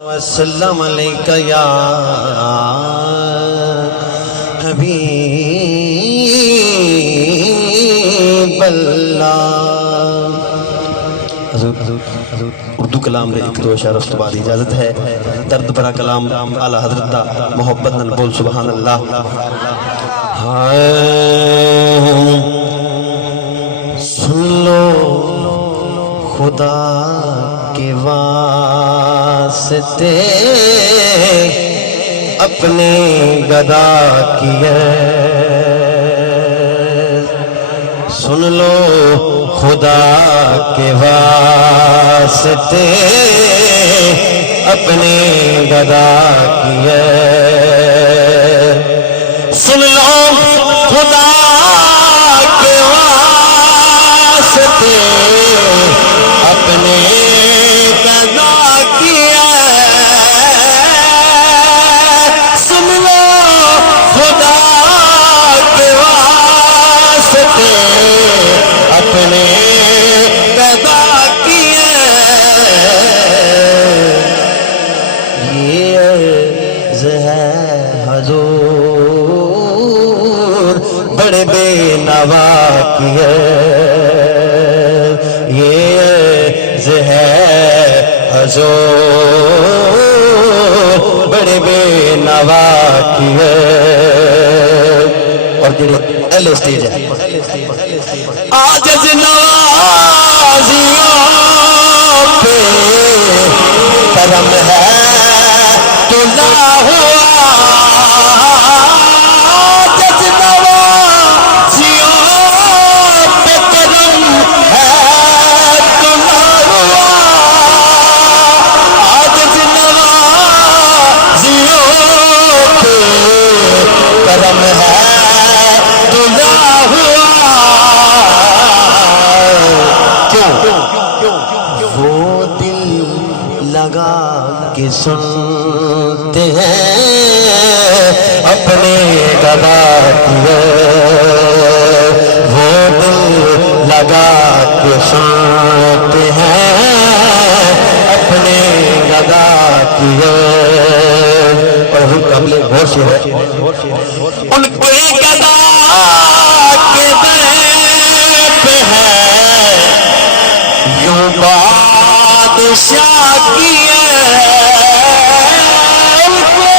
وسلم علیکہ یا حبیب اللہ۔ اردو کلام نے ایک دو اشارہ اس کے بعد اجازت ہے۔ درد بھرا کلام اعلیٰ حضرت دا محبت نال بول سبحان اللہ۔ سن لو خدا کے واسطے اپنے گدا کیے، سن لو خدا کے واسطے اپنے گدا کیے، سن لو خدا کے واسطے اپنے گدا کیے، سن لو خدا کے واسطے اپنے گدا کیے، یہ عرض ہے حضور بڑے بے نوا کیے، یہ عرض ہے حضور بڑے بے نوا کیے۔ اور جڑے اہل اسٹیج ہے عاجز نوازیوں پہ کرم ہے تو نہ ہوا، عاجز نوازیوں پہ کرم ہے تو نہ ہوا، عاجز نوازیوں پہ کرم ہے تو نہ ہوا۔ وہ دل لگا کے سنتے ہیں اپنے گدا کیے، وہ دل لگا کے سنتے ہیں اپنے گدا کیے۔ اور ہم قبل غور سے ہے ان کے گدا کے در پہ ہے یوں بادشاہ کیے، ان کو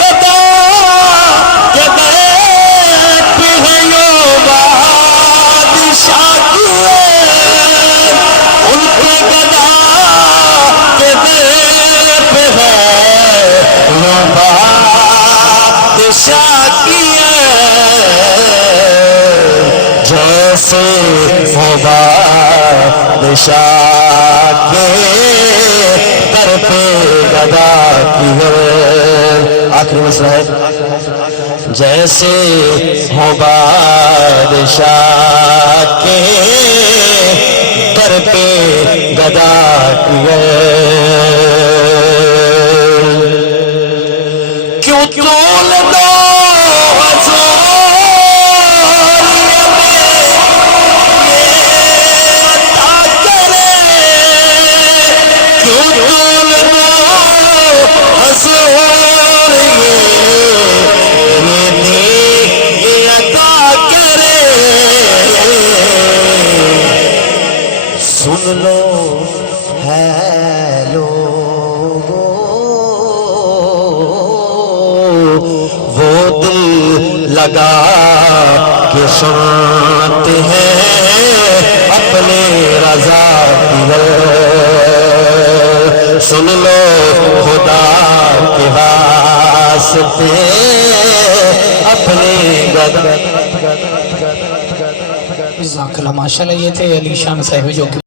گدا کے در پہ ہے یوں بادشاہ کیے، ان کو گدا کے در پہ ہے یوں بادشاہ کیے، جیسے ہو بادشاہ کے در پہ گدا کیے۔ آخری مصرع ہے جیسے ہو بادشاہ کے در پہ گدا کیے، کیوں طول دو سن لو ہے لوگو وہ دل لگا کے سنتے ہیں اپنے رضا کیے، سن لو خدا کے واسطے اپنے گدا۔ جزاک اللہ، ماشاءاللہ یہ تھے علی شان صاحب جو